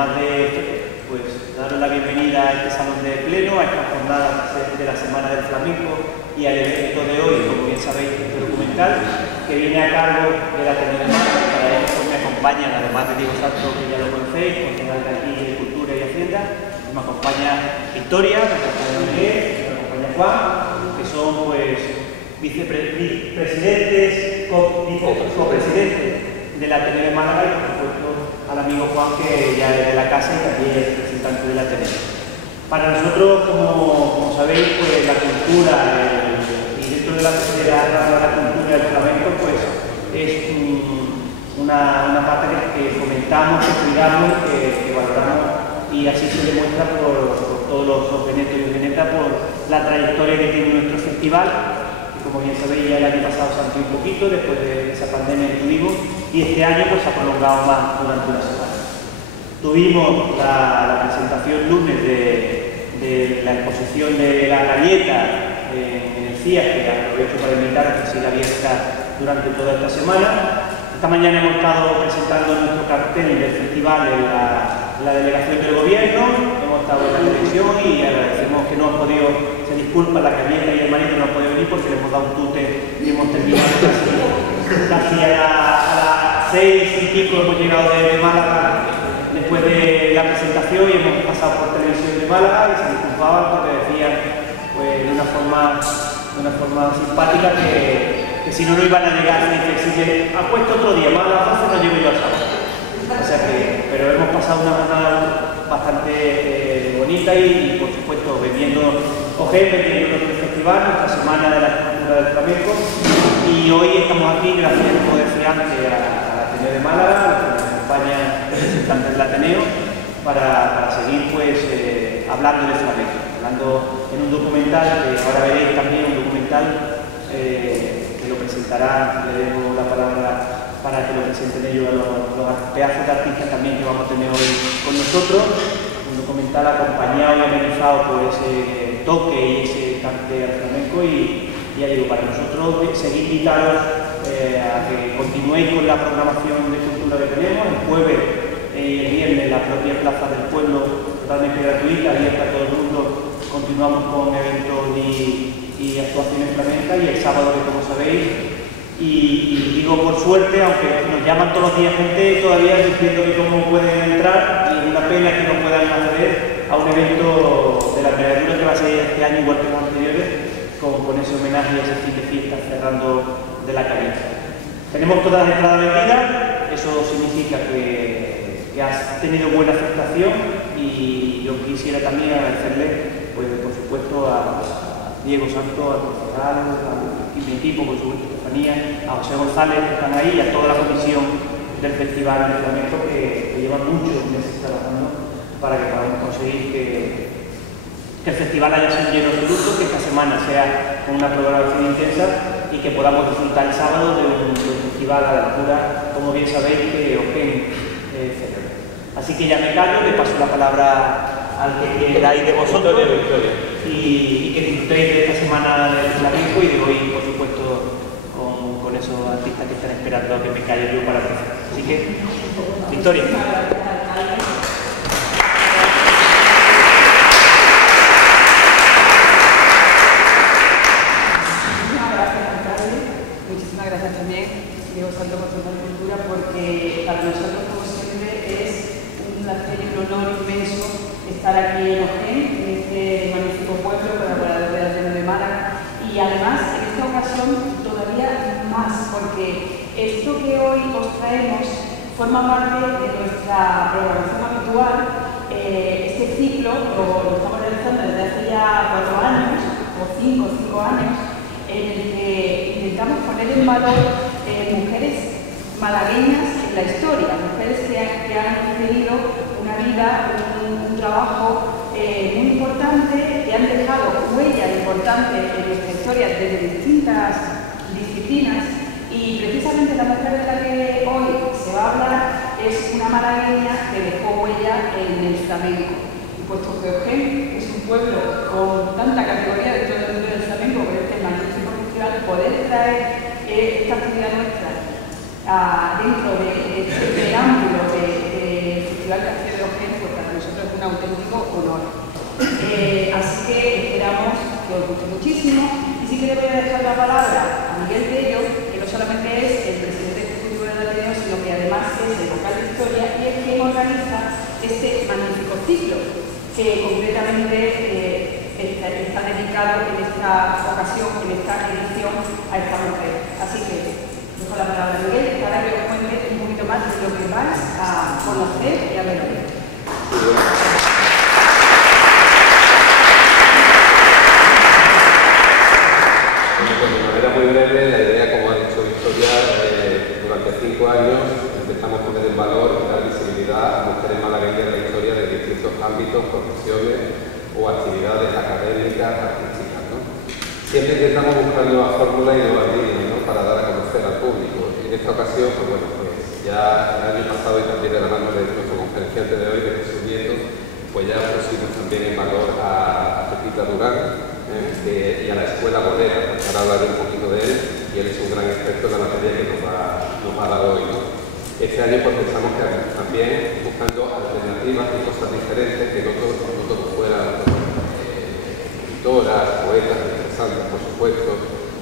además de pues, daros la bienvenida a este salón de pleno, a esta jornada de la Semana del Flamenco y al evento de hoy, como bien sabéis, este documental, que viene a cargo de la Ateneo de Málaga. Para ello pues, me acompañan, además de Diego Santos, que ya lo conocéis, concejal de aquí de Cultura y Hacienda, me acompaña Victoria, me acompaña Miguel, me acompaña Juan, que son pues vicepresidentes, copresidentes de la Ateneo de Málaga y por supuesto al amigo Juan, que ya es de la casa y también es representante de la Ateneo. Para nosotros, como sabéis, pues la cultura y dentro de la cultura del flamenco pues es una parte que fomentamos, que cuidamos, que valoramos, y así se demuestra por todos los venetos y venetas, por la trayectoria que tiene nuestro festival. Como bien sabéis, ya el año pasado se amplió un poquito después de esa pandemia que tuvimos, y este año pues, se ha prolongado más durante una semana. Tuvimos la presentación lunes de la exposición de la galleta en el CIAS, que aprovecho para invitar a que siga abierta durante toda esta semana. Esta mañana hemos estado presentando nuestro cartel del festival en la delegación del gobierno, hemos estado en la televisión y agradecemos que no han podido, se disculpa la Carlieta y el marido no han podido venir porque les hemos dado un tute y hemos terminado casi a las 6 y pico, hemos llegado de Málaga después de la presentación y hemos pasado por televisión de Málaga y se disculpaban porque decían pues, de una forma simpática que si no iban a llegar, si se ha puesto otro día, más a las 12 no llego yo a sábado. O sea que, pero hemos pasado una jornada bastante bonita y por supuesto bebiendo OGM, teniendo nuestro festival, nuestra semana de la cultura del flamenco, y hoy estamos aquí gracias, como decía antes, a la Ateneo de Málaga, a la compañía representante del Ateneo, para seguir pues hablando de flamenco, hablando en un documental, que ahora veréis también un documental que lo presentará, le dejo la palabra para que lo presenten ellos a los pedazos de artistas también que vamos a tener hoy con nosotros, un documental acompañado y amenizado por ese toque y ese cante al flamenco, y ya digo, para nosotros seguir invitaros a que continuéis con la programación de cultura que tenemos, el jueves y el viernes en la propia Plaza del Pueblo, totalmente gratuita, abierta a todo el mundo, continuamos con eventos y actuaciones flamencas, y el sábado, que como sabéis, y digo por suerte, aunque nos llaman todos los días gente todavía diciendo que cómo pueden entrar, y es una pena que no puedan acceder a un evento de la envergadura que va a ser este año igual que los anteriores, con ese homenaje y ese fin de fiesta cerrando de la cabeza. Tenemos todas las entradas vendidas, eso significa que has tenido buena aceptación, y yo quisiera también agradecerle, pues, por supuesto, a Diego Santos, al concejal, a mi equipo, por supuesto, Estefanía, a José González, que están ahí, y a toda la comisión del Festival de Flamenco, que llevan muchos meses trabajando para que podamos conseguir que el festival haya sido lleno absoluto, que esta semana sea con una programación intensa y que podamos disfrutar el sábado de un festival a la altura, como bien sabéis, que OGM celebra. Así que ya me callo, le paso la palabra al que queráis de vosotros, y que disfrutéis de esta semana del flamenco y de hoy, por supuesto, con esos artistas que están esperando a que me calle yo para empezar. Así que, Victoria. Muchísimas gracias también, Diego Santos, por su cultura, porque para nosotros, como siempre, es un placer y un honor inmenso estar aquí en OGM, en este magnífico pueblo, colaborador de la Ateneo de Málaga, y además en esta ocasión todavía más, porque esto que hoy os traemos forma parte de nuestra programación habitual. Este ciclo lo estamos realizando desde hace ya 4 años, o 5 años, en el que intentamos poner en valor mujeres malagueñas en la historia, mujeres que han tenido una vida, un trabajo muy importante, que han dejado huella importante en nuestra historia desde distintas disciplinas, y precisamente la mujer de la que hoy se va a hablar es una malagueña que dejó huella en el flamenco. Y puesto que OGM es un pueblo con tanta categoría dentro del mundo del flamenco, que este magnífico festival, poder traer esta actividad nuestra dentro de este preámbulo del Festival de Acción de OGM un auténtico honor. Así que esperamos que os guste muchísimo. Y sí que le voy a dejar la palabra a Miguel Tello, que no solamente es el presidente ejecutivo del Ateneo, sino que además es el vocal de historia y es quien organiza este magnífico ciclo, que concretamente está dedicado en esta ocasión, en esta edición, a esta mujer. Así que dejo la palabra a Miguel para que os cuente un poquito más de lo que vais a conocer y a ver. De manera muy breve, la idea, como ha dicho Victoria, durante 5 años empezamos a poner en valor y dar visibilidad a mujeres malagueñas de la historia de distintos ámbitos, profesiones o actividades académicas, artísticas, ¿no? Siempre intentamos buscar nuevas fórmulas y nuevas líneas, ¿no?, para dar a conocer al público. En esta ocasión, pues bueno, pues ya el año pasado y también de la mano de nuestro conferenciante de hoy, de Jesús Nieto, pues ya pusimos también en valor a Pepita Durán y a la Escuela Bolera. Ahora hablaré un poquito de él y él es un gran experto en la materia que nos va a dar hoy, ¿no? Este año pues pensamos que también buscando alternativas y cosas diferentes, que no todos fueran escritoras, poetas interesantes, por supuesto,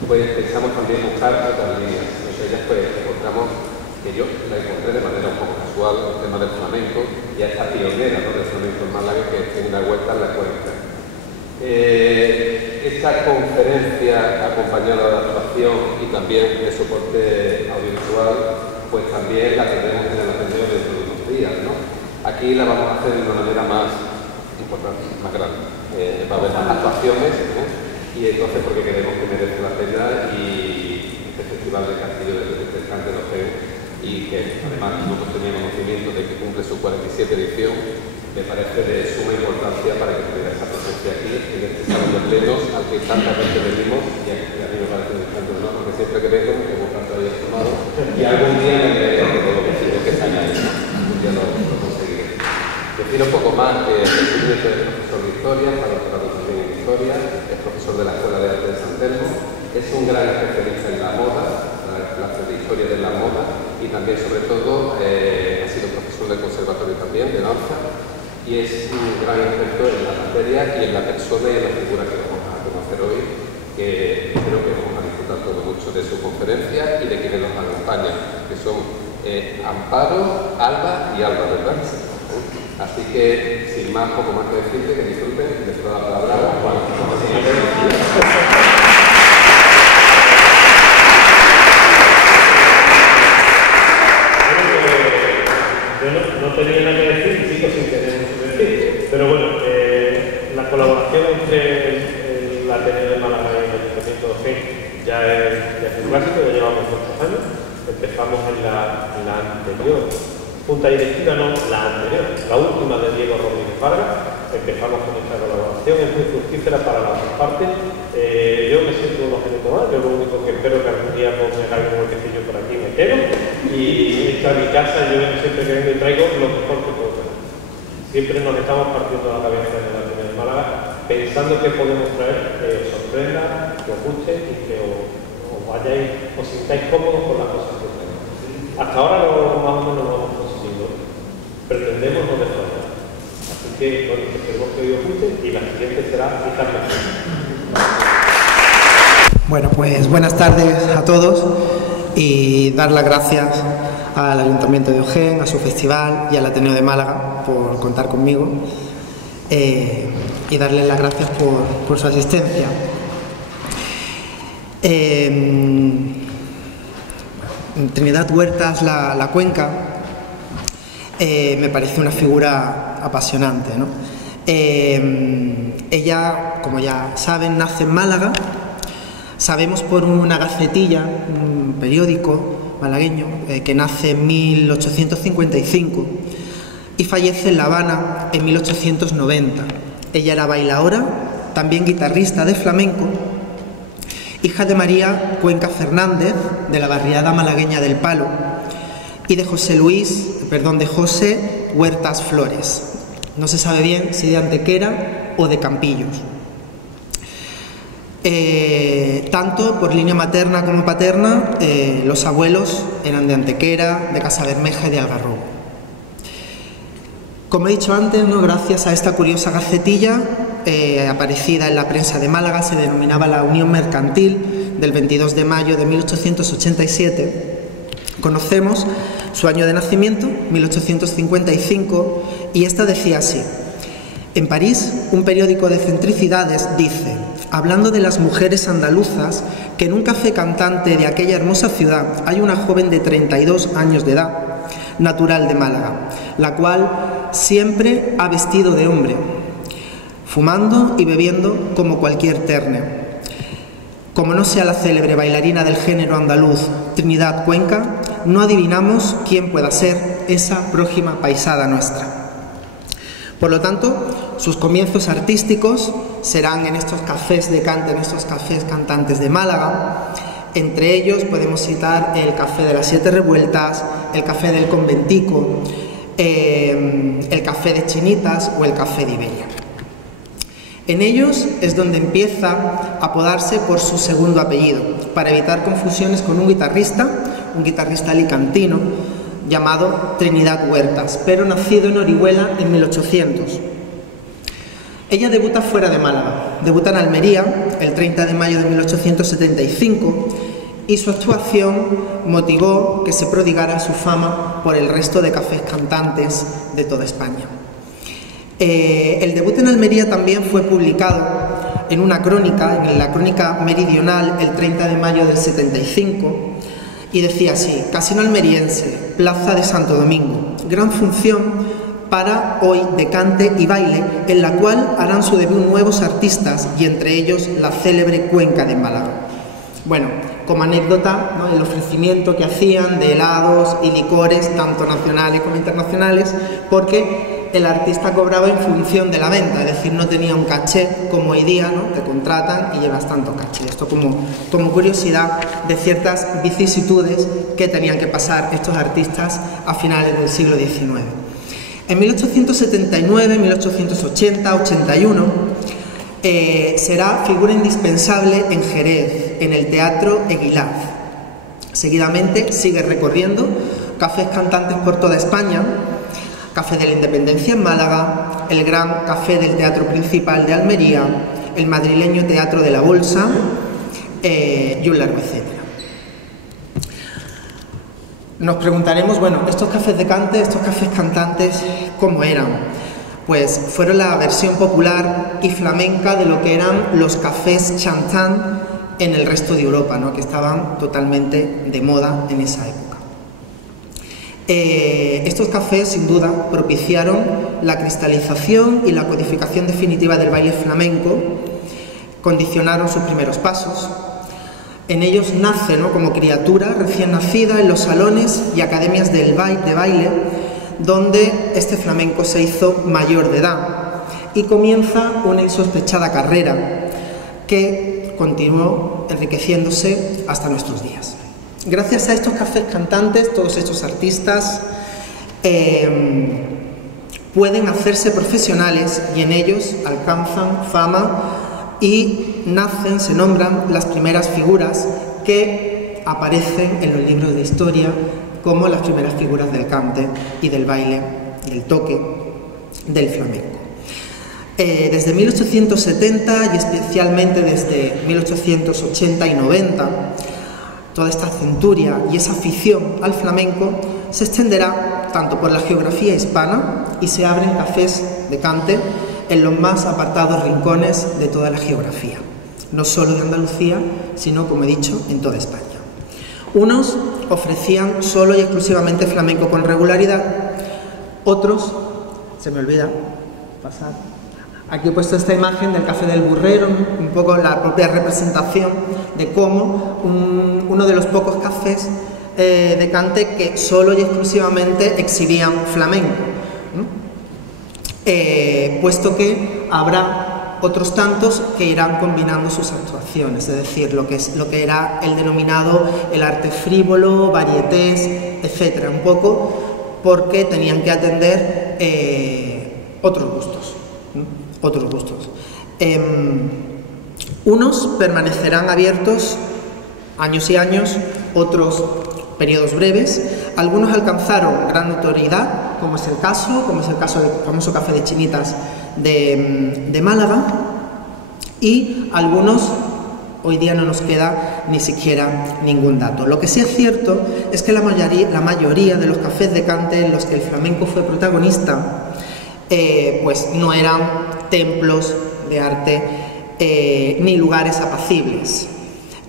pues pensamos también buscar otras líneas. Entre ellas pues encontramos, que yo la encontré de manera un poco casual, el tema del flamenco y a esta pionera, ¿no?, del flamenco en Málaga, que tiene una vuelta en la cuenca. Esta conferencia acompañada de actuación y también de soporte audiovisual, pues también la tendremos en el Ateneo dentro de unos días, ¿no? Aquí la vamos a hacer de una manera más importante, más grande. Va a haber más actuaciones, y entonces porque queremos que merezca la pena y este Festival de Castillo de Pescante de Ojén, y que además nosotros teníamos conocimiento de que cumple su 47 edición, me parece de suma importancia para que tuviera esta presencia aquí, en este salón de plenos, al que tanta gente venimos, y a mí me parece un encanto, ¿no?, porque siempre que vengo, que hemos tanto ahí tomado, y algún día me creeré que todo lo que sigo que está ahí, algún día lo conseguiré. Decir un poco más que Jesús Nieto es profesor de historia, está doctorado también en historia, es profesor de la Escuela de Arte de San Telmo, es un gran especialista en la moda, la clase de historia de la moda, y también, sobre todo, ha sido profesor del conservatorio también, de danza, y es un gran experto en la materia y en la persona y en la figura que vamos a conocer hoy, que creo que vamos a disfrutar todo mucho de su conferencia y de quienes nos acompañan, que son Amparo, Alba y Alba, ¿verdad? Así que, sin más, poco más que decirte, que disfruten y les doy la palabra a Juan. No tenía nada que decir, chicos, sin tener mucho que decir. Pero bueno, la colaboración entre el Ateneo de Málaga y el Ayuntamiento de Ojén ya es un clásico, ya llevamos muchos años. Empezamos en la anterior junta directiva, no, la anterior, la última de Diego Rodríguez Vargas. Empezamos con esta colaboración, es muy fructífera para las dos partes. Yo me siento un objeto más, yo lo único que espero que algún día me haga un huequecillo por aquí, me quedo, y esta es mi casa, yo siempre que vengo y traigo lo mejor que puedo traer. Siempre nos estamos partiendo la cabeza en el Ateneo de Málaga, pensando que podemos traer que os sorprenda, que os guste y que os vayáis, os sintáis cómodos con las cosas que traemos. Hasta ahora más o menos lo hemos conseguido, pretendemos no defraudar. Así que, bueno, esperemos que hoy os guste y la siguiente será esta mejor. Bueno, pues buenas tardes a todos y dar las gracias al Ayuntamiento de Ojén, a su festival y al Ateneo de Málaga por contar conmigo y darles las gracias por su asistencia. Trinidad Huertas la Cuenca me parece una figura apasionante, ¿no? Ella, como ya saben, nace en Málaga. Sabemos por una gacetilla, un periódico malagueño, que nace en 1855 y fallece en La Habana en 1890. Ella era bailaora, también guitarrista de flamenco, hija de María Cuenca Fernández, de la barriada malagueña del Palo, y de José Huertas Flores. No se sabe bien si de Antequera o de Campillos. Tanto por línea materna como paterna, los abuelos eran de Antequera, de Casabermeja y de Algarrobo. Como he dicho antes, ¿no?, gracias a esta curiosa gacetilla aparecida en la prensa de Málaga, se denominaba la Unión Mercantil, del 22 de mayo de 1887, conocemos su año de nacimiento, 1855, y esta decía así: en París, un periódico de centricidades dice, hablando de las mujeres andaluzas, que en un café cantante de aquella hermosa ciudad hay una joven de 32 años de edad, natural de Málaga, la cual siempre ha vestido de hombre, fumando y bebiendo como cualquier terne. Como no sea la célebre bailarina del género andaluz Trinidad Cuenca, no adivinamos quién pueda ser esa próxima paisada nuestra. Por lo tanto, sus comienzos artísticos serán en estos cafés de cante, en estos cafés cantantes de Málaga. Entre ellos podemos citar el Café de las Siete Revueltas, el Café del Conventico, el Café de Chinitas o el Café de Iberia. En ellos es donde empieza a apodarse por su segundo apellido, para evitar confusiones con un guitarrista alicantino, llamado Trinidad Huertas, pero nacido en Orihuela en 1800. Ella debuta fuera de Málaga, debuta en Almería el 30 de mayo de 1875 y su actuación motivó que se prodigara su fama por el resto de cafés cantantes de toda España. El debut en Almería también fue publicado en una crónica, en la Crónica Meridional, el 30 de mayo del 75, y decía así: Casino Almeriense, Plaza de Santo Domingo, gran función para hoy de cante y baile, en la cual harán su debut nuevos artistas y entre ellos la célebre Cuenca de Málaga. Bueno, como anécdota, ¿no?, el ofrecimiento que hacían de helados y licores, tanto nacionales como internacionales, porque el artista cobraba en función de la venta, es decir, no tenía un caché como hoy día, ¿no?, te contratan y llevas tanto caché. Esto como curiosidad de ciertas vicisitudes que tenían que pasar estos artistas a finales del siglo XIX. En 1879, 1880, 81, será figura indispensable en Jerez, en el Teatro Eguilaz. Seguidamente sigue recorriendo cafés cantantes por toda España: Café de la Independencia en Málaga, el Gran Café del Teatro Principal de Almería, el madrileño Teatro de la Bolsa y un largo etcétera. Nos preguntaremos, bueno, estos cafés de cante, estos cafés cantantes, ¿cómo eran? Pues fueron la versión popular y flamenca de lo que eran los cafés chantant en el resto de Europa, ¿no?, que estaban totalmente de moda en esa época. Estos cafés, sin duda, propiciaron la cristalización y la codificación definitiva del baile flamenco, condicionaron sus primeros pasos. En ellos nace, ¿no?, como criatura recién nacida en los salones y academias de baile, donde este flamenco se hizo mayor de edad y comienza una insospechada carrera que continuó enriqueciéndose hasta nuestros días. Gracias a estos cafés cantantes, todos estos artistas pueden hacerse profesionales y en ellos alcanzan fama y nacen, se nombran las primeras figuras que aparecen en los libros de historia como las primeras figuras del cante y del baile, del toque, del flamenco. Desde 1870 y especialmente desde 1880 y 90, toda esta centuria y esa afición al flamenco se extenderá tanto por la geografía hispana y se abren cafés de cante en los más apartados rincones de toda la geografía, no solo de Andalucía, sino, como he dicho, en toda España. Unos ofrecían solo y exclusivamente flamenco con regularidad, otros, se me olvida pasar, aquí he puesto esta imagen del Café del Burrero, un poco la propia representación de cómo uno de los pocos cafés de cante que solo y exclusivamente exhibían flamenco, ¿no? Puesto que habrá otros tantos que irán combinando sus actuaciones, es decir, lo que era el denominado el arte frívolo, varietés, etcétera, un poco porque tenían que atender otros gustos, ¿no? Otros gustos. Unos permanecerán abiertos años y años, otros periodos breves. Algunos alcanzaron gran notoriedad como es el caso del famoso café de Chinitas de Málaga, y algunos hoy día no nos queda ni siquiera ningún dato. Lo que sí es cierto es que la mayoría de los cafés de cante en los que el flamenco fue protagonista pues no eran templos de arte ni lugares apacibles.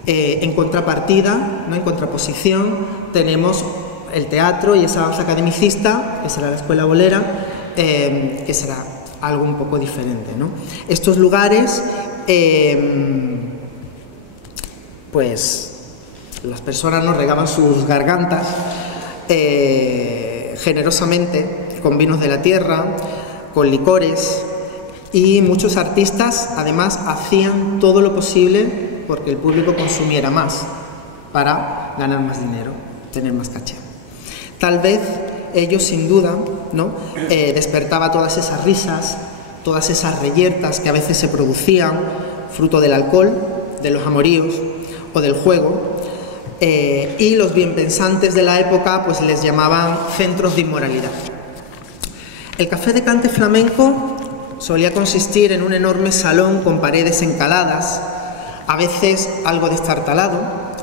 En contrapartida, ¿no?, en contraposición, tenemos el teatro y esa danza academicista, que será la escuela bolera, que será algo un poco diferente, ¿no? Estos lugares, pues las personas nos regaban sus gargantas generosamente con vinos de la tierra, con licores, y muchos artistas además hacían todo lo posible porque el público consumiera más para ganar más dinero, tener más caché. Tal vez ellos, sin duda, ¿no?, despertaba todas esas risas, todas esas reyertas que a veces se producían fruto del alcohol, de los amoríos o del juego, y los bienpensantes de la época pues les llamaban centros de inmoralidad. El café de cante flamenco solía consistir en un enorme salón con paredes encaladas, a veces algo destartalado.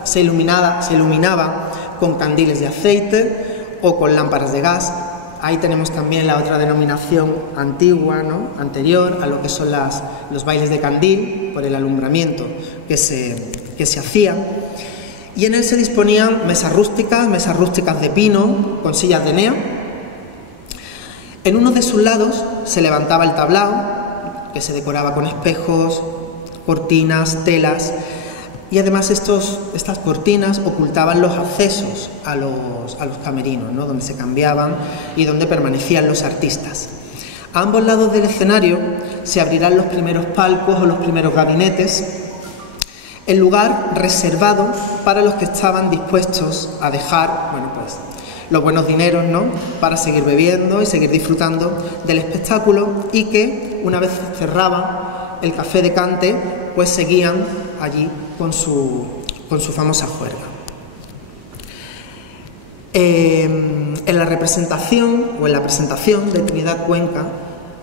Se iluminaba con candiles de aceite o con lámparas de gas. Ahí tenemos también la otra denominación antigua, ¿no?, anterior a lo que son los bailes de candil, por el alumbramiento que se hacía. Y en él se disponían mesas rústicas de pino, con sillas de enea. En uno de sus lados se levantaba el tablao, que se decoraba con espejos, cortinas, telas, y además estas cortinas ocultaban los accesos a los camerinos, ¿no?, donde se cambiaban y donde permanecían los artistas. A ambos lados del escenario se abrirán los primeros palcos o los primeros gabinetes, el lugar reservado para los que estaban dispuestos a dejar, bueno, pues, los buenos dineros, ¿no?, para seguir bebiendo y seguir disfrutando del espectáculo, y que una vez cerraba el café de cante, pues seguían allí con su famosa juerga. En la presentación de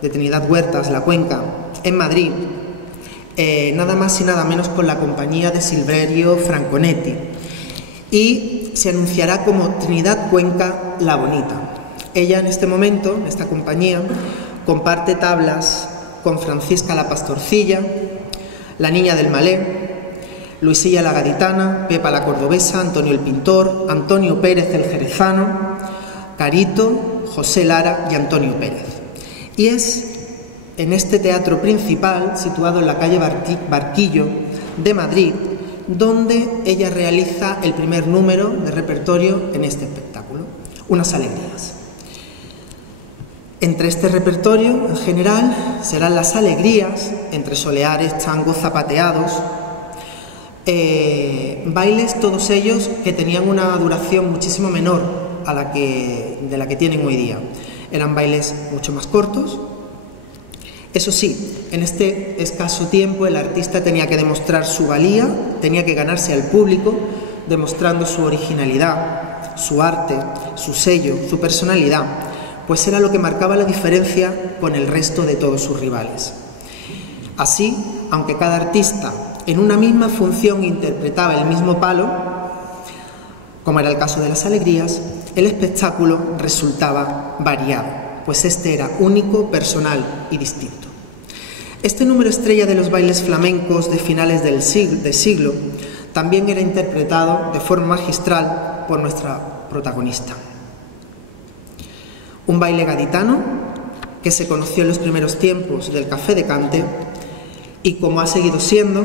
Trinidad Huertas, La Cuenca, en Madrid, nada más y nada menos con la compañía de Silverio Franconetti, y se anunciará como Trinidad Cuenca La Bonita. Ella en este momento, en esta compañía, comparte tablas con Francisca la Pastorcilla, la Niña del Malé, Luisilla la Gaditana, Pepa la Cordobesa, Antonio el Pintor, Antonio Pérez el Jerezano, Carito, José Lara y Antonio Pérez. Y es en este teatro principal, situado en la calle Barquillo de Madrid, donde ella realiza el primer número de repertorio en este espectáculo, Unas Alegrías. Entre este repertorio, en general, serán las alegrías, entre soleares, tangos, zapateados, bailes, todos ellos que tenían una duración muchísimo menor de la que tienen hoy día. Eran bailes mucho más cortos. Eso sí, en este escaso tiempo el artista tenía que demostrar su valía, tenía que ganarse al público, demostrando su originalidad, su arte, su sello, su personalidad, pues era lo que marcaba la diferencia con el resto de todos sus rivales. Así, aunque cada artista en una misma función interpretaba el mismo palo, como era el caso de las alegrías, el espectáculo resultaba variado, pues este era único, personal y distinto. Este número estrella de los bailes flamencos de finales del siglo también era interpretado de forma magistral por nuestra protagonista. Un baile gaditano que se conoció en los primeros tiempos del café de cante y como ha seguido siendo,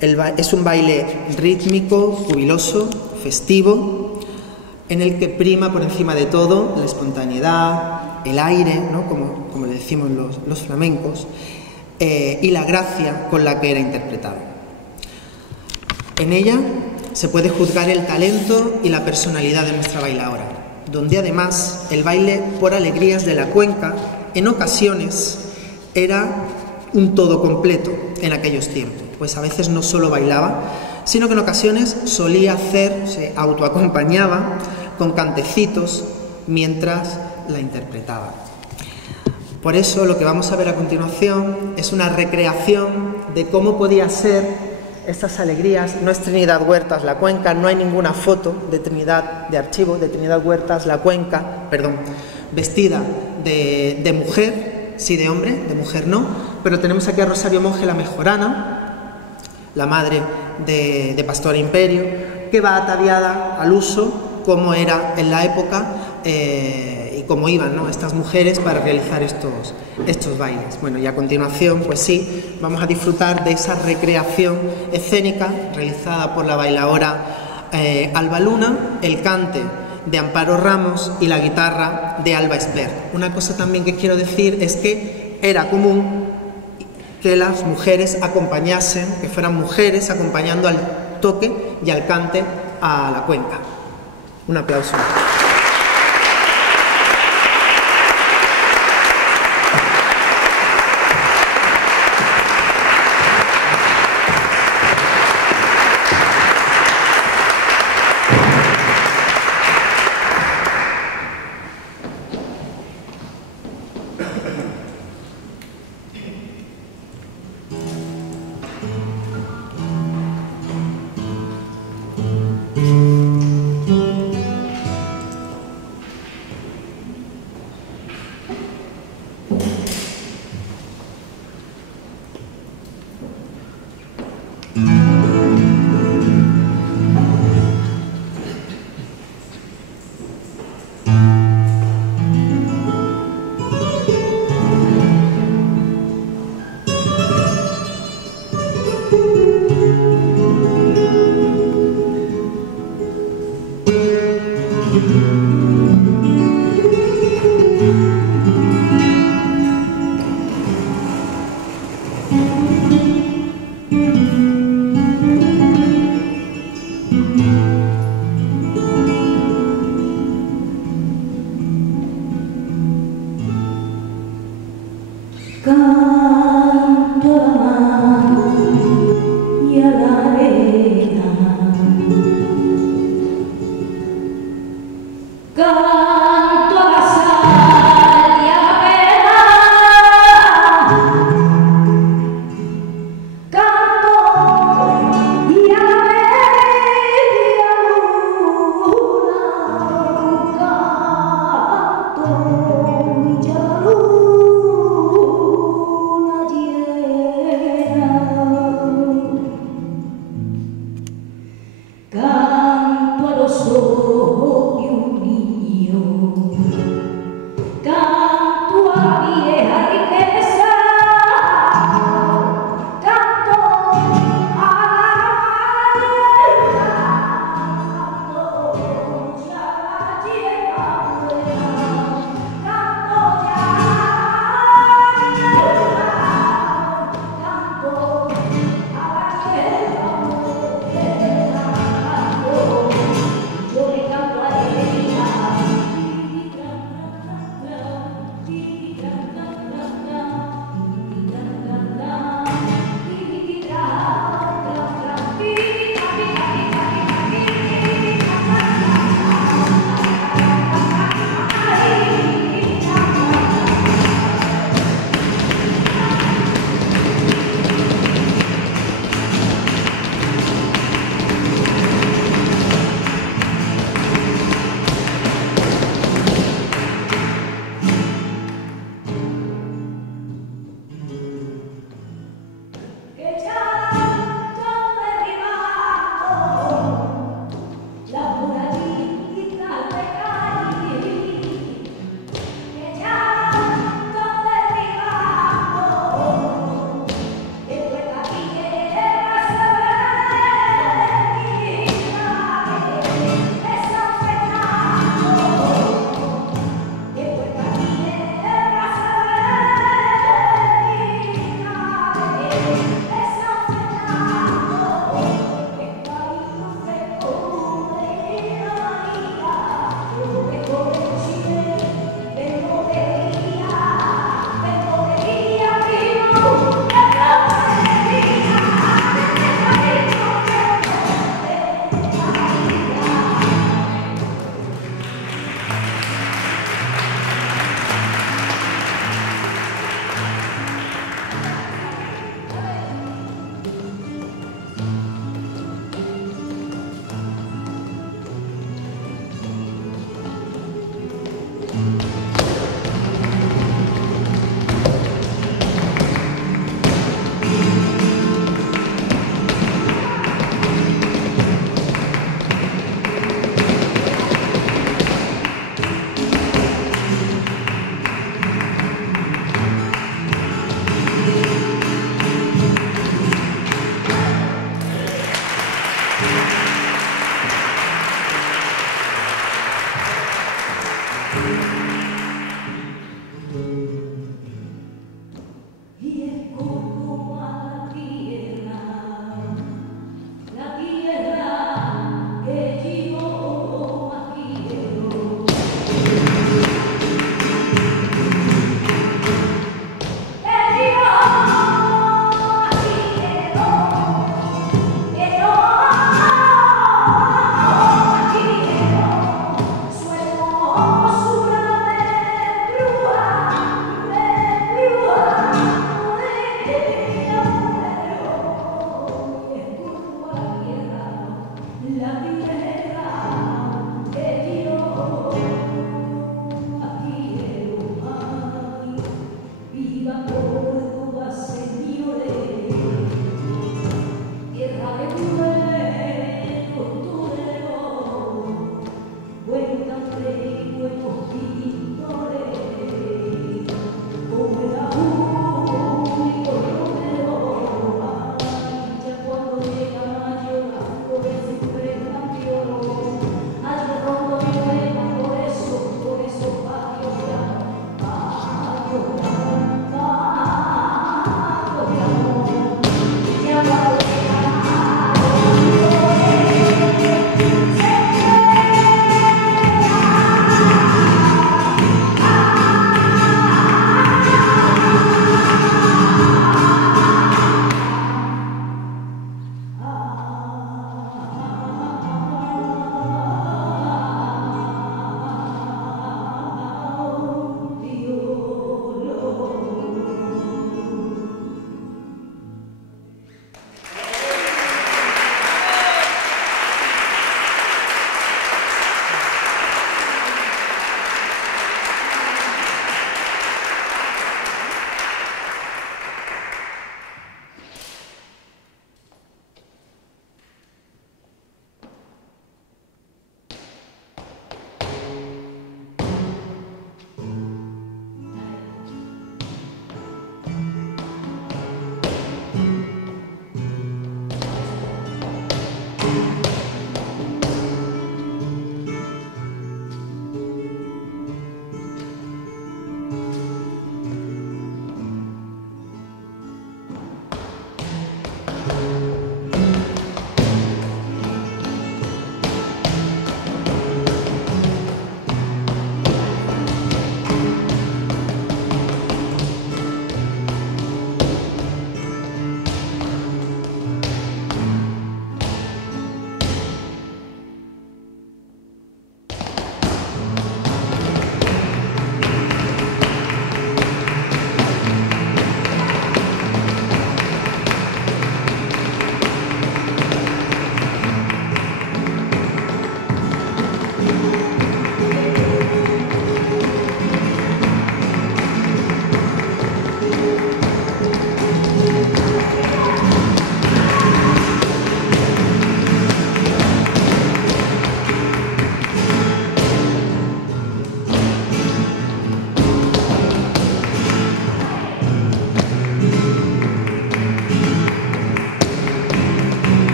es un baile rítmico, jubiloso, festivo, en el que prima por encima de todo la espontaneidad, el aire, ¿no?, como le decimos los flamencos, y la gracia con la que era interpretado. En ella se puede juzgar el talento y la personalidad de nuestra bailaora, donde además el baile por alegrías de la Cuenca en ocasiones era un todo completo en aquellos tiempos, pues a veces no solo bailaba, sino que en ocasiones se autoacompañaba con cantecitos mientras la interpretaban. Por eso lo que vamos a ver a continuación es una recreación de cómo podía ser estas alegrías. No es Trinidad Huertas La Cuenca, no hay ninguna foto de Trinidad, de archivo de Trinidad Huertas La Cuenca, perdón, vestida de mujer, sí de hombre, de mujer no, pero tenemos aquí a Rosario Monge la Mejorana, la madre de Pastora Imperio, que va ataviada al uso como era en la época y cómo iban, ¿no?, estas mujeres para realizar estos bailes. Bueno, y a continuación, pues sí, vamos a disfrutar de esa recreación escénica realizada por la bailaora Alba Luna, el cante de Amparo Ramos y la guitarra de Alba Espert. Una cosa también que quiero decir es que era común que las mujeres acompañasen, que fueran mujeres acompañando al toque y al cante a la cuenca. Un aplauso. Canto a los ojos de un niño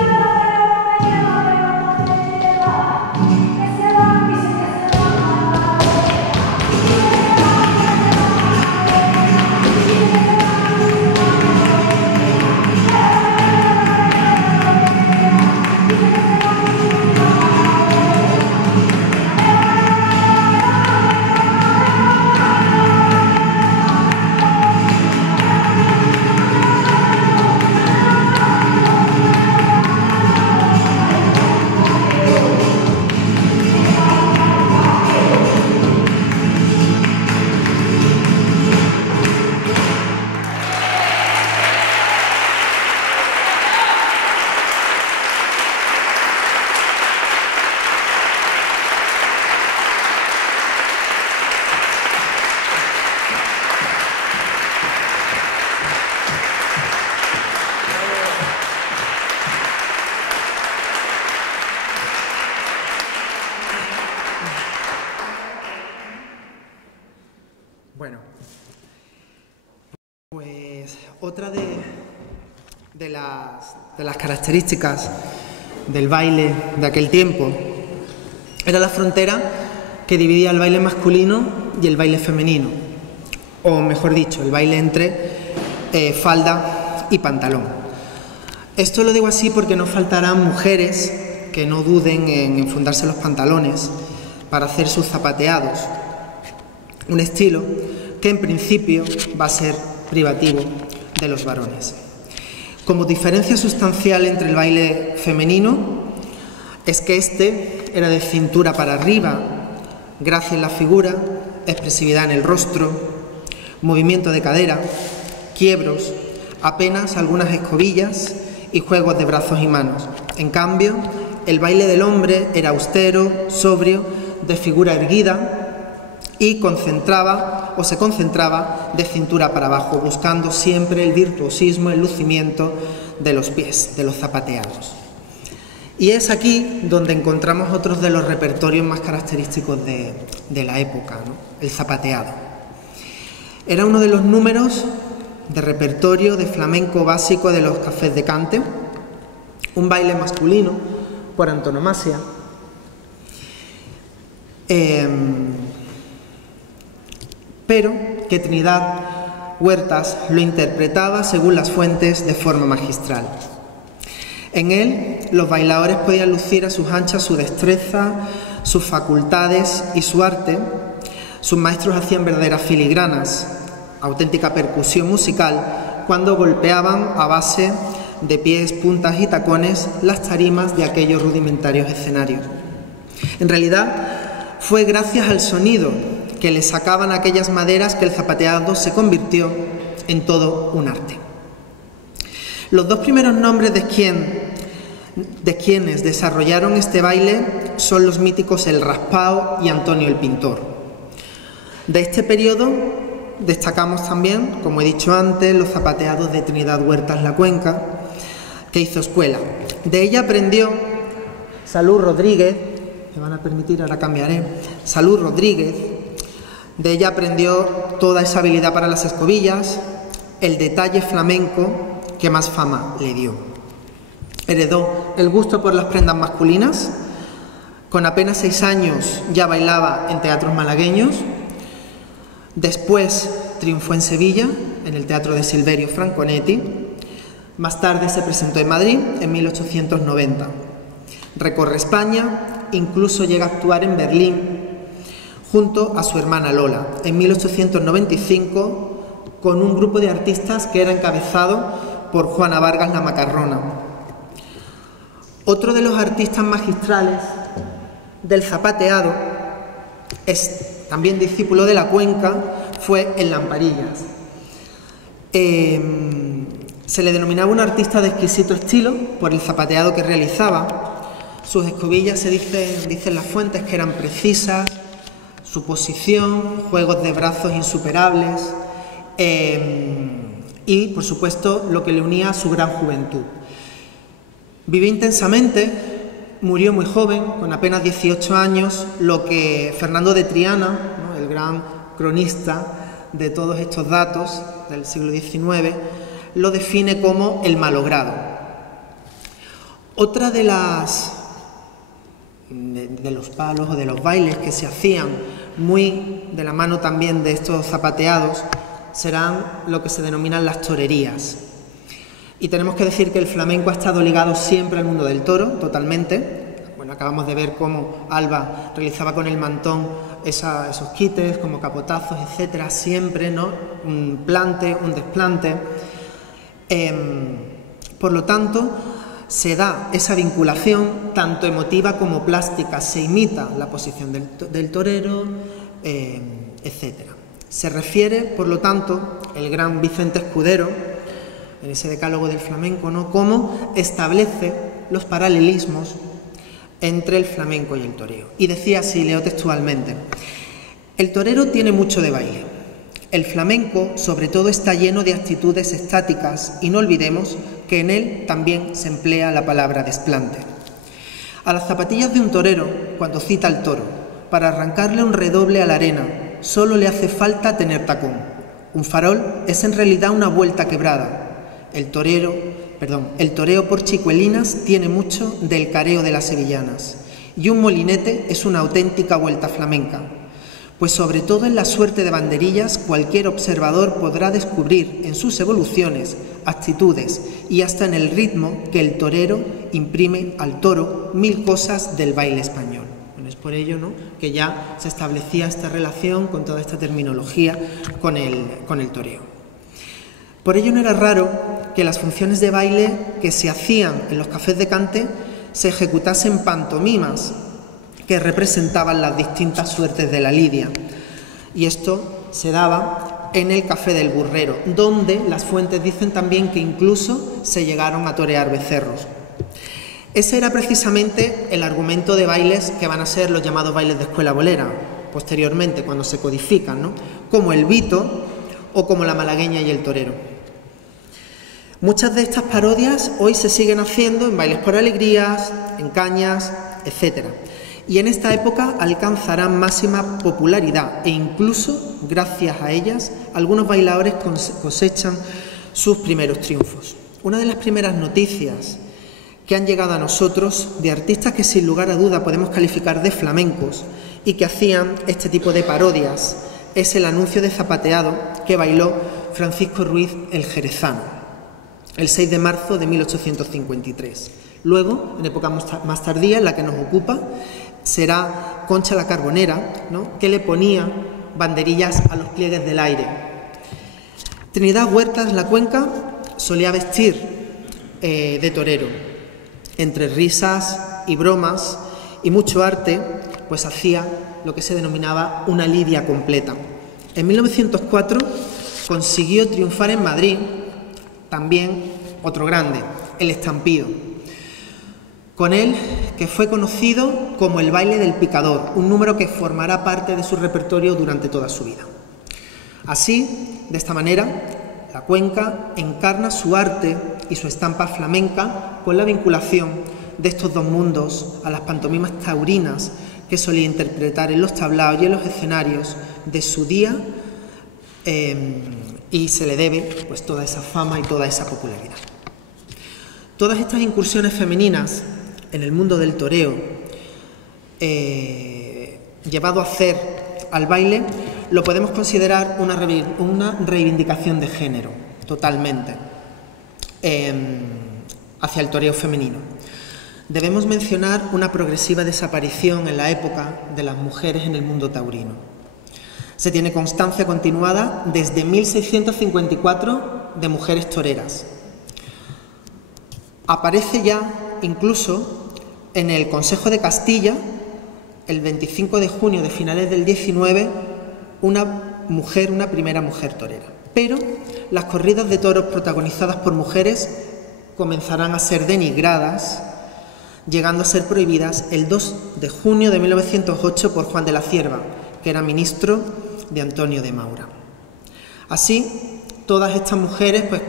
Yeah. Otra de las características del baile de aquel tiempo era la frontera que dividía el baile masculino y el baile femenino, o mejor dicho, el baile entre falda y pantalón. Esto lo digo así porque no faltarán mujeres que no duden en enfundarse los pantalones para hacer sus zapateados, un estilo que en principio va a ser privativo de los varones. Como diferencia sustancial entre el baile femenino es que este era de cintura para arriba, gracia en la figura, expresividad en el rostro, movimiento de cadera, quiebros, apenas algunas escobillas y juegos de brazos y manos. En cambio, el baile del hombre era austero, sobrio, de figura erguida y se concentraba de cintura para abajo, buscando siempre el virtuosismo, el lucimiento de los pies, de los zapateados. Y es aquí donde encontramos otros de los repertorios más característicos de la época, ¿no? El zapateado. Era uno de los números de repertorio de flamenco básico de los cafés de cante, un baile masculino por antonomasia, pero que Trinidad Huertas lo interpretaba según las fuentes de forma magistral. En él, los bailadores podían lucir a sus anchas su destreza, sus facultades y su arte. Sus maestros hacían verdaderas filigranas, auténtica percusión musical, cuando golpeaban a base de pies, puntas y tacones las tarimas de aquellos rudimentarios escenarios. En realidad, fue gracias al sonido que le sacaban aquellas maderas que el zapateado se convirtió en todo un arte. Los dos primeros nombres de quienes desarrollaron este baile son los míticos El Raspao y Antonio el Pintor. De este periodo destacamos también, como he dicho antes, los zapateados de Trinidad Huertas La Cuenca, que hizo escuela. De ella aprendió Salud Rodríguez, me van a permitir, ahora cambiaré, Salud Rodríguez. De ella aprendió toda esa habilidad para las escobillas, el detalle flamenco que más fama le dio. Heredó el gusto por las prendas masculinas. Con apenas 6 años ya bailaba en teatros malagueños. Después triunfó en Sevilla, en el Teatro de Silverio Franconetti. Más tarde se presentó en Madrid en 1890. Recorre España, incluso llega a actuar en Berlín junto a su hermana Lola en 1895 con un grupo de artistas que era encabezado por Juana Vargas la Macarrona. Otro de los artistas magistrales del zapateado, es también discípulo de La Cuenca, fue el Lamparillas. Se le denominaba un artista de exquisito estilo por el zapateado que realizaba. Sus escobillas dicen las fuentes que eran precisas, su posición, juegos de brazos insuperables, y, por supuesto, lo que le unía a su gran juventud. Vivió intensamente, murió muy joven, con apenas 18 años, lo que Fernando de Triana, ¿no?, el gran cronista de todos estos datos del siglo XIX, lo define como el malogrado. Otra de los palos o de los bailes que se hacían muy de la mano también de estos zapateados serán lo que se denominan las torerías. Y tenemos que decir que el flamenco ha estado ligado siempre al mundo del toro, totalmente. Bueno, acabamos de ver cómo Alba realizaba con el mantón esos quites, como capotazos, etcétera, siempre, ¿no?, un plante, un desplante. Por lo tanto, se da esa vinculación tanto emotiva como plástica, se imita la posición del torero, etcétera. Se refiere, por lo tanto, el gran Vicente Escudero, en ese decálogo del flamenco, ¿no?, cómo establece los paralelismos entre el flamenco y el toreo. Y decía así, leo textualmente: el torero tiene mucho de baile. El flamenco, sobre todo, está lleno de actitudes estáticas y no olvidemos que en él también se emplea la palabra desplante. A las zapatillas de un torero, cuando cita al toro, para arrancarle un redoble a la arena, solo le hace falta tener tacón. Un farol es en realidad una vuelta quebrada. El toreo por chicuelinas tiene mucho del careo de las sevillanas, y un molinete es una auténtica vuelta flamenca, pues sobre todo en la suerte de banderillas cualquier observador podrá descubrir en sus evoluciones, actitudes y hasta en el ritmo que el torero imprime al toro mil cosas del baile español. Bueno, es por ello, ¿no?, que ya se establecía esta relación con toda esta terminología con el toreo. Por ello no era raro que las funciones de baile que se hacían en los cafés de cante se ejecutasen pantomimas que representaban las distintas suertes de la lidia. Y esto se daba en el Café del Burrero, donde las fuentes dicen también que incluso se llegaron a torear becerros. Ese era precisamente el argumento de bailes que van a ser los llamados bailes de escuela bolera, posteriormente, cuando se codifican, ¿no?, como el Vito o como la malagueña y el torero. Muchas de estas parodias hoy se siguen haciendo en bailes por alegrías, en cañas, etc. Y en esta época alcanzarán máxima popularidad e incluso, gracias a ellas, algunos bailadores cosechan sus primeros triunfos. Una de las primeras noticias que han llegado a nosotros de artistas que sin lugar a duda podemos calificar de flamencos y que hacían este tipo de parodias es el anuncio de zapateado que bailó Francisco Ruiz el Jerezano el 6 de marzo de 1853. Luego, en época más tardía, en la que nos ocupa, será Concha la Carbonera, ¿no?, que le ponía banderillas a los pliegues del aire. Trinidad Huertas, la Cuenca, solía vestir de torero. Entre risas y bromas y mucho arte, pues hacía lo que se denominaba una lidia completa. En 1904 consiguió triunfar en Madrid, también otro grande, el Estampido. Con él, que fue conocido como el baile del picador, un número que formará parte de su repertorio durante toda su vida. Así, de esta manera, la Cuenca encarna su arte y su estampa flamenca con la vinculación de estos dos mundos a las pantomimas taurinas que solía interpretar en los tablaos y en los escenarios de su día, y se le debe pues toda esa fama y toda esa popularidad. Todas estas incursiones femeninas en el mundo del toreo, llevado a hacer al baile, lo podemos considerar una reivindicación de género, totalmente, hacia el toreo femenino. Debemos mencionar una progresiva desaparición en la época de las mujeres en el mundo taurino. Se tiene constancia continuada desde 1654 de mujeres toreras. Aparece ya incluso en el Consejo de Castilla, el 25 de junio de finales del 19, una primera mujer torera. Pero las corridas de toros protagonizadas por mujeres comenzarán a ser denigradas, llegando a ser prohibidas el 2 de junio de 1908 por Juan de la Cierva, que era ministro de Antonio de Maura. Así, todas estas mujeres pues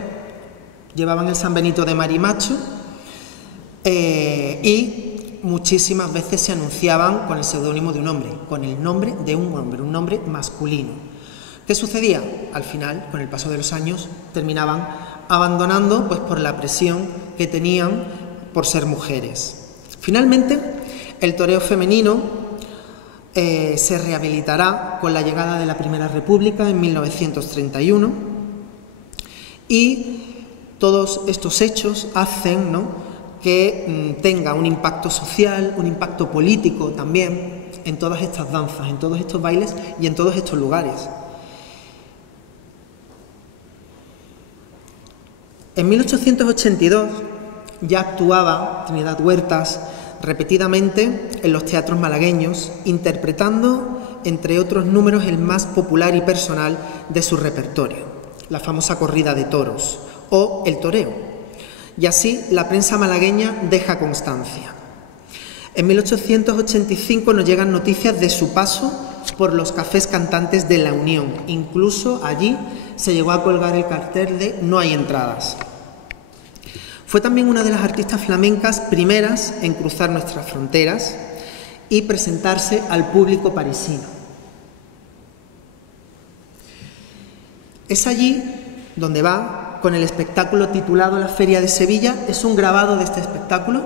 llevaban el San Benito de marimacho y muchísimas veces se anunciaban con el seudónimo de un hombre, con el nombre de un hombre, un nombre masculino. ¿Qué sucedía? Al final, con el paso de los años, terminaban abandonando pues por la presión que tenían por ser mujeres. Finalmente, el toreo femenino se rehabilitará con la llegada de la Primera República en 1931 y todos estos hechos hacen, ¿no?, que tenga un impacto social, un impacto político también en todas estas danzas, en todos estos bailes y en todos estos lugares. En 1882 ya actuaba Trinidad Huertas repetidamente en los teatros malagueños, interpretando, entre otros números, el más popular y personal de su repertorio, la famosa corrida de toros o el toreo. Y así la prensa malagueña deja constancia. En 1885 nos llegan noticias de su paso por los cafés cantantes de La Unión. Incluso allí se llegó a colgar el cartel de "No hay entradas". Fue también una de las artistas flamencas primeras en cruzar nuestras fronteras y presentarse al público parisino. Es allí donde va con el espectáculo titulado La Feria de Sevilla. Es un grabado de este espectáculo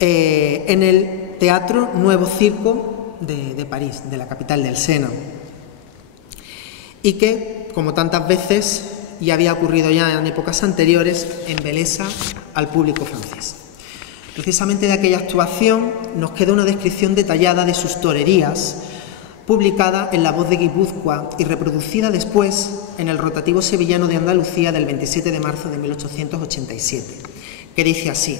en el Teatro Nuevo Circo de París, de la capital del Sena, y que, como tantas veces, y había ocurrido ya en épocas anteriores, embelesa al público francés. Precisamente de aquella actuación nos queda una descripción detallada de sus torerías, publicada en La Voz de Guipúzcoa y reproducida después en el Rotativo Sevillano de Andalucía del 27 de marzo de 1887, que dice así: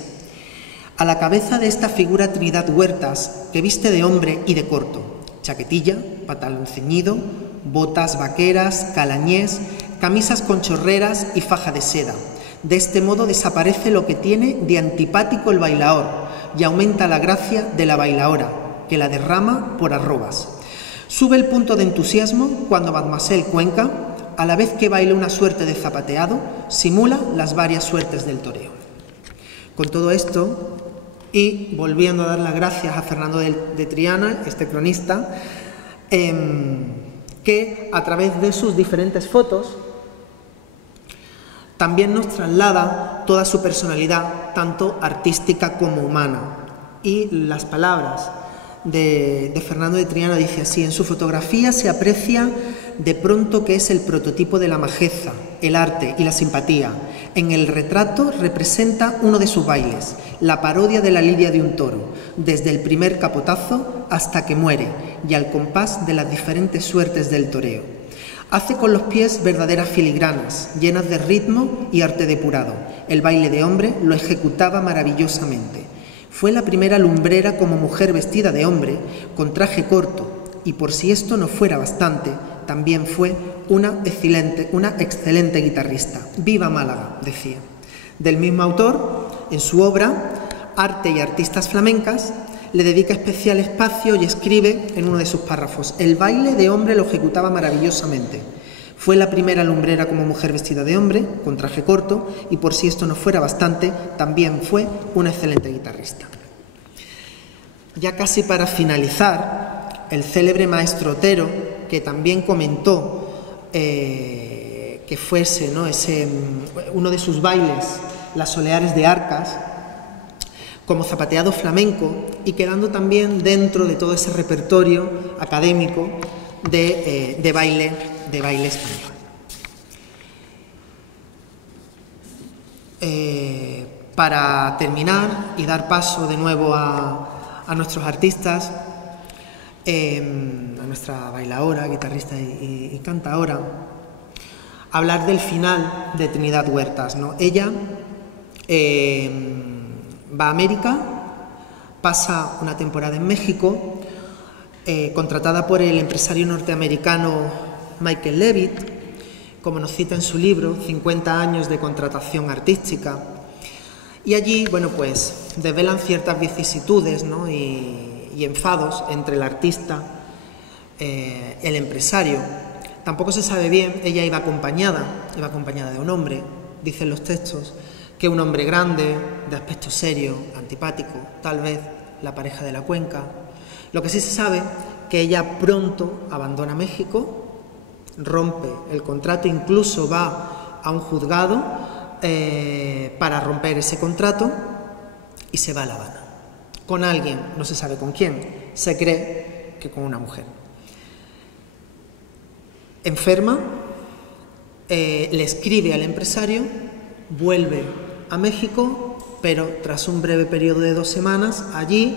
a la cabeza de esta figura Trinidad Huertas, que viste de hombre y de corto, chaquetilla, pantalón ceñido, botas vaqueras, calañés, camisas con chorreras y faja de seda. De este modo desaparece lo que tiene de antipático el bailaor y aumenta la gracia de la bailaora, que la derrama por arrobas. Sube el punto de entusiasmo cuando Mademoiselle Cuenca, a la vez que baila una suerte de zapateado, simula las varias suertes del toreo. Con todo esto, y volviendo a dar las gracias a Fernando de Triana, este cronista, que a través de sus diferentes fotos también nos traslada toda su personalidad, tanto artística como humana. Y las palabras de Fernando de Triana dice así: en su fotografía se aprecia de pronto que es el prototipo de la majeza, el arte y la simpatía. En el retrato representa uno de sus bailes, la parodia de la lidia de un toro, desde el primer capotazo hasta que muere, y al compás de las diferentes suertes del toreo. Hace con los pies verdaderas filigranas, llenas de ritmo y arte depurado. El baile de hombre lo ejecutaba maravillosamente. Fue la primera lumbrera como mujer vestida de hombre, con traje corto, y por si esto no fuera bastante, también fue una excelente guitarrista. ¡Viva Málaga!, decía. Del mismo autor, en su obra Arte y artistas flamencas, le dedica especial espacio y escribe en uno de sus párrafos: el baile de hombre lo ejecutaba maravillosamente. Fue la primera lumbrera como mujer vestida de hombre, con traje corto, y por si esto no fuera bastante, también fue una excelente guitarrista. Ya casi para finalizar, el célebre maestro Otero, que también comentó que fuese, ¿no?, uno de sus bailes, las soleares de Arcas, como zapateado flamenco, y quedando también dentro de todo ese repertorio académico de baile español. Para terminar y dar paso de nuevo a nuestros artistas, a nuestra bailaora, guitarrista y cantaora, hablar del final de Trinidad Huertas, ¿no? Ella va a América, pasa una temporada en México, contratada por el empresario norteamericano Michael Levitt, como nos cita en su libro, 50 años de contratación artística. Y allí, bueno, pues desvelan ciertas vicisitudes, ¿no?, y enfados entre el artista, el empresario. Tampoco se sabe bien, ella iba acompañada de un hombre, dicen los textos, que un hombre grande, de aspecto serio, antipático, tal vez la pareja de la Cuenca. Lo que sí se sabe, que ella pronto abandona México, rompe el contrato, incluso va a un juzgado para romper ese contrato, y se va a La Habana. Con alguien, no se sabe con quién, se cree que con una mujer. Enferma, le escribe al empresario, vuelve a México, pero tras un breve periodo de 2 semanas allí,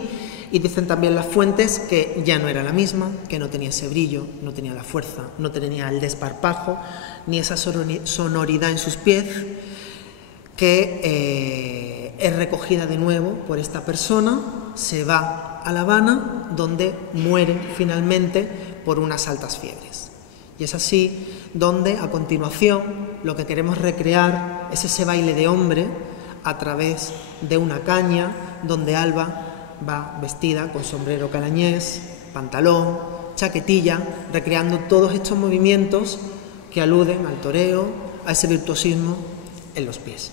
y dicen también las fuentes que ya no era la misma, que no tenía ese brillo, no tenía la fuerza, no tenía el desparpajo, ni esa sonoridad en sus pies, que es recogida de nuevo por esta persona, se va a La Habana, donde muere finalmente por unas altas fiebres. Y es así donde, a continuación, lo que queremos recrear es ese baile de hombre a través de una caña, donde Alba va vestida con sombrero calañés, pantalón, chaquetilla, recreando todos estos movimientos que aluden al toreo, a ese virtuosismo en los pies.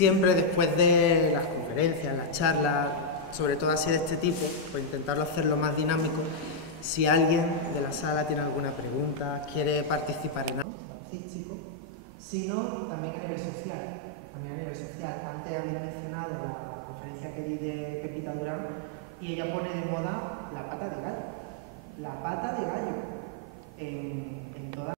siempre después de las conferencias, las charlas, sobre todo así de este tipo, pues intentarlo hacerlo más dinámico. Si alguien de la sala tiene alguna pregunta, quiere participar en algo artístico, sino también a nivel social. Antes había mencionado la conferencia que di de Pepita Durán y ella pone de moda la pata de gallo. La pata de gallo en toda